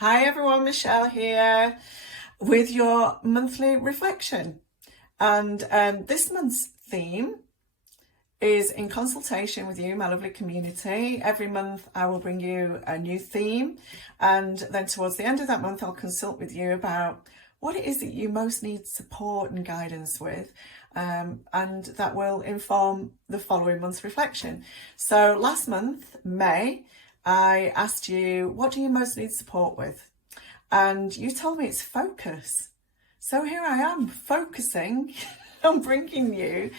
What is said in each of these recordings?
Hi everyone, Michelle here with your monthly reflection. And this month's theme is in consultation with you, my lovely community. Every month I will bring you a new theme, and then towards the end of that month I'll consult with you about what it is that you most need support and guidance with, and that will inform the following month's reflection. So last month, May, I asked you, what do you most need support with? And you told me it's focus. So here I am focusing on bringing you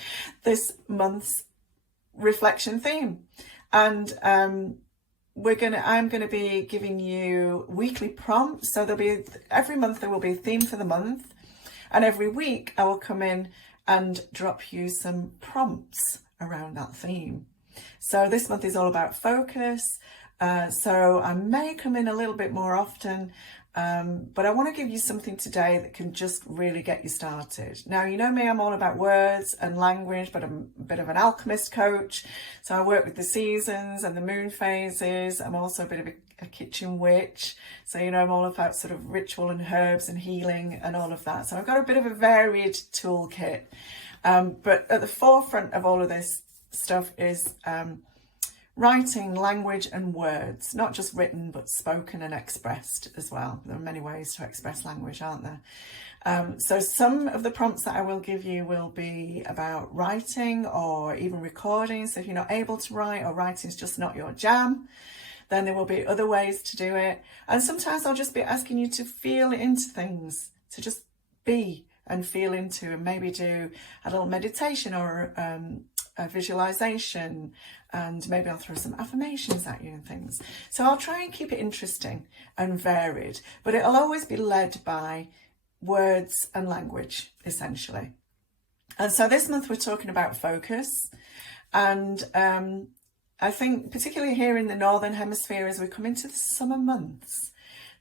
this month's reflection theme. And I'm going to be giving you weekly prompts. So every month there will be a theme for the month. And every week I will come in and drop you some prompts around that theme. So this month is all about focus. So I may come in a little bit more often, but I want to give you something today that can just really get you started. Now, you know me, I'm all about words and language, but I'm a bit of an alchemist coach. So I work with the seasons and the moon phases. I'm also a bit of a kitchen witch. So, you know, I'm all about sort of ritual and herbs and healing and all of that. So I've got a bit of a varied toolkit. But at the forefront of all of this stuff is writing, language and words, not just written, but spoken and expressed as well. There are many ways to express language, aren't there? So some of the prompts that I will give you will be about writing or even recording. So if you're not able to write or writing is just not your jam, then there will be other ways to do it. And sometimes I'll just be asking you to feel into things, to just be and feel into, and maybe do a little meditation or a visualization, and maybe I'll throw some affirmations at you and things. So I'll try and keep it interesting and varied, but it'll always be led by words and language, essentially. And so this month we're talking about focus, and I think particularly here in the Northern Hemisphere, as we come into the summer months,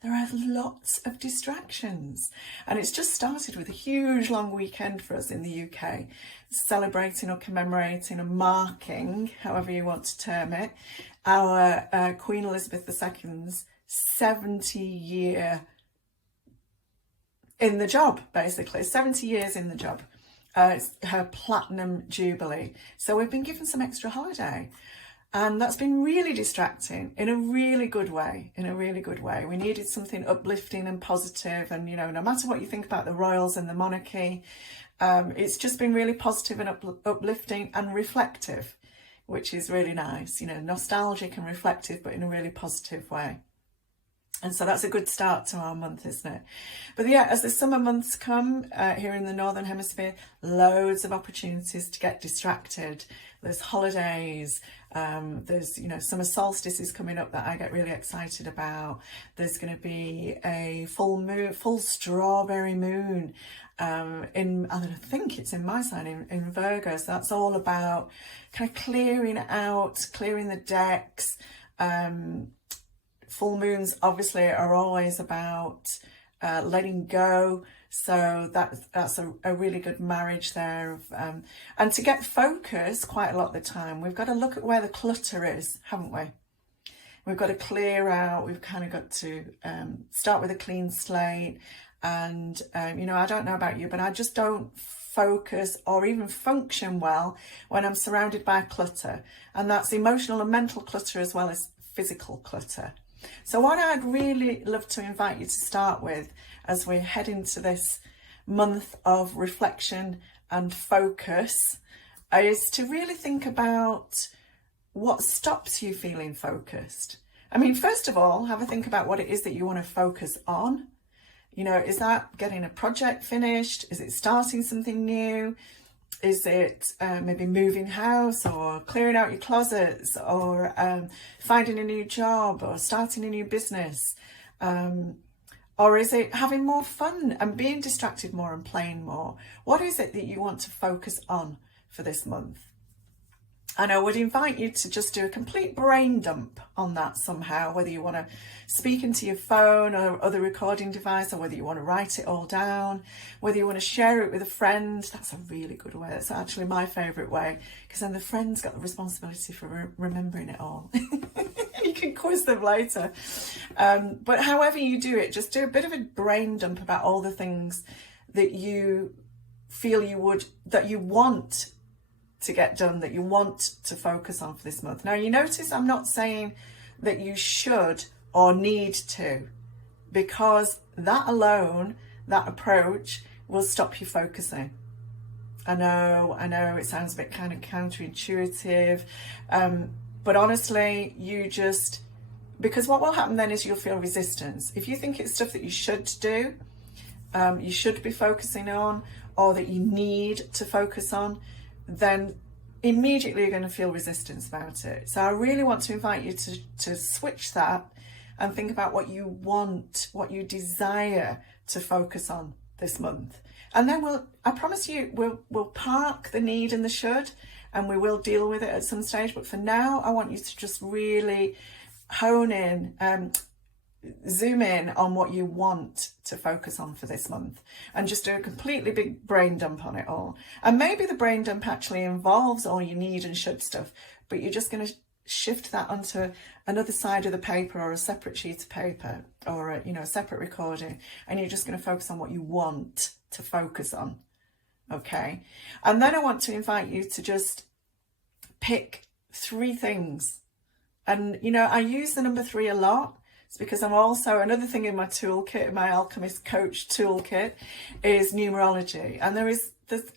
there are lots of distractions, and it's just started with a huge long weekend for us in the UK, celebrating or commemorating or marking, however you want to term it, our Queen Elizabeth II's 70-year in the job, basically, 70 years in the job. It's her platinum jubilee. So we've been given some extra holiday. And that's been really distracting in a really good way, We needed something uplifting and positive. And, you know, no matter what you think about the royals and the monarchy, it's just been really positive and uplifting and reflective, which is really nice, you know, nostalgic and reflective, but in a really positive way. And so that's a good start to our month, isn't it? But yeah, as the summer months come here in the Northern Hemisphere, loads of opportunities to get distracted. There's holidays, there's, you know, summer solstice is coming up that I get really excited about. There's going to be a full strawberry moon I think it's in my sign, in Virgo. So that's all about kind of clearing out, clearing the decks. Full moons obviously are always about letting go, so that's a really good marriage there. And to get focus quite a lot of the time, we've got to look at where the clutter is, haven't we? We've got to clear out, we've kind of got to start with a clean slate. And, you know, I don't know about you, but I just don't focus or even function well when I'm surrounded by clutter. And that's emotional and mental clutter as well as physical clutter. So what I'd really love to invite you to start with as we head into this month of reflection and focus is to really think about what stops you feeling focused. I mean, first of all, have a think about what it is that you want to focus on. You know, is that getting a project finished? Is it starting something new? Is it maybe moving house, or clearing out your closets, or finding a new job, or starting a new business? Or is it having more fun and being distracted more and playing more? What is it that you want to focus on for this month? And I would invite you to just do a complete brain dump on that somehow, whether you want to speak into your phone or other recording device, or whether you want to write it all down, whether you want to share it with a friend. That's a really good way. That's actually my favourite way, because then the friend's got the responsibility for remembering it all. You can quiz them later. But however you do it, just do a bit of a brain dump about all the things that you feel that you want to get done, that you want to focus on for this month. Now, you notice I'm not saying that you should or need to, because that alone, that approach, will stop you focusing. I know, it sounds a bit kind of counterintuitive, but honestly, because what will happen then is you'll feel resistance. If you think it's stuff that you should do, you should be focusing on, or that you need to focus on, then immediately you're going to feel resistance about it. So I really want to invite you to switch that and think about what you want, what you desire to focus on this month. And then I promise you, we'll park the need and the should, and we will deal with it at some stage. But for now, I want you to just really hone in, zoom in on what you want to focus on for this month, and just do a completely big brain dump on it all. And maybe the brain dump actually involves all you need and should stuff, but you're just going to shift that onto another side of the paper, or a separate sheet of paper, or a separate recording, and you're just going to focus on what you want to focus on. Okay. And then I want to invite you to just pick 3 things. And I use the number 3 a lot. It's because I'm also, another thing in my toolkit, my Alchemist Coach toolkit, is numerology. And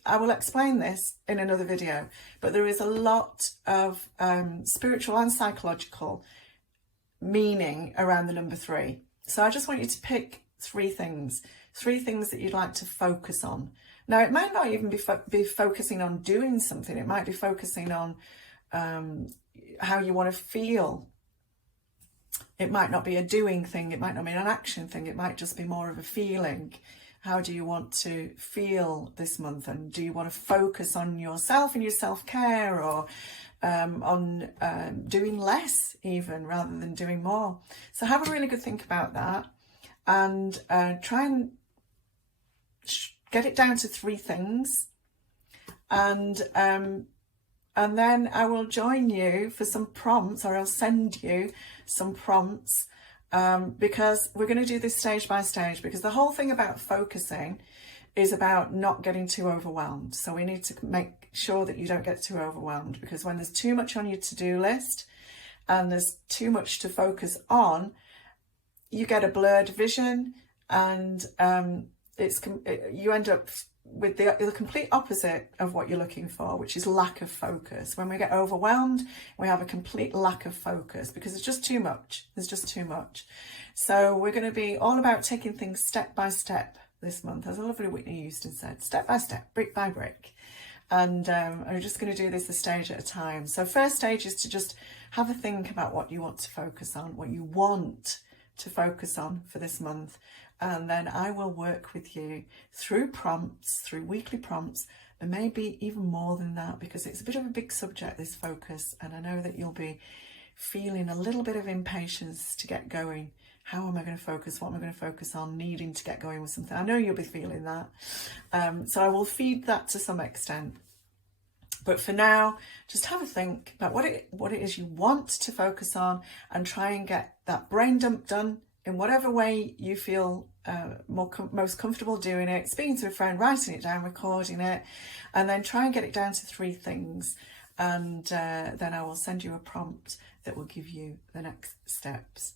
I will explain this in another video, but there is a lot of spiritual and psychological meaning around the number 3. So I just want you to pick 3 things that you'd like to focus on. Now, it might not even be focusing on doing something. It might be focusing on how you want to feel. It might not be a doing thing. It might not be an action thing. It might just be more of a feeling. How do you want to feel this month? And do you want to focus on yourself and your self-care, or on doing less even rather than doing more? So have a really good think about that, and try and get it down to 3 things. And then I will join you for some prompts, or I'll send you some prompts, because we're going to do this stage by stage, because the whole thing about focusing is about not getting too overwhelmed. So we need to make sure that you don't get too overwhelmed, because when there's too much on your to-do list and there's too much to focus on, you get a blurred vision, and you end up with the complete opposite of what you're looking for, which is lack of focus. When we get overwhelmed, we have a complete lack of focus, because it's just too much. There's just too much. So we're going to be all about taking things step by step this month, as a lovely Whitney Houston said, step by step, brick by brick. And I'm just going to do this a stage at a time. So first stage is to just have a think about what you want to focus on, what you want to focus on for this month. And then I will work with you through prompts, through weekly prompts, and maybe even more than that, because it's a bit of a big subject, this focus. And I know that you'll be feeling a little bit of impatience to get going. How am I going to focus? What am I going to focus on? Needing to get going with something. I know you'll be feeling that. So I will feed that to some extent. But for now, just have a think about what it is you want to focus on, and try and get that brain dump done in whatever way you feel most comfortable doing it. Speaking to a friend, writing it down, recording it, and then try and get it down to 3 things. And then I will send you a prompt that will give you the next steps.